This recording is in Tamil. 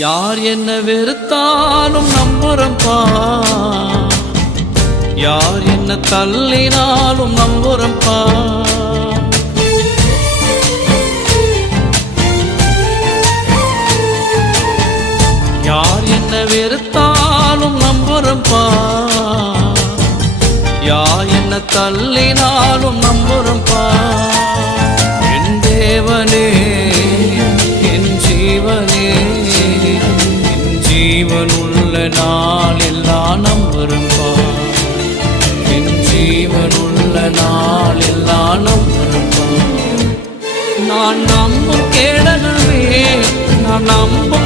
யார் என்ன வெறுத்தாலும் நம்புறம்பா, யார் என்ன தள்ளினாலும் நம்புறம்பா. யார் என்ன வெறுத்தாலும் நம்புறம்பா, யார் என்ன தள்ளினாலும் நம்புறம்பா. என் தேவனே என் ஜீவனே, என் ஜீவனுள்ள நாள் எல்லாம் நம்புறம்பா, என் ஜீவனுள்ள நாள் எல்லாம் நம்புறம்பா. நான் நம்பும் கேடகமே, நான் நம்ப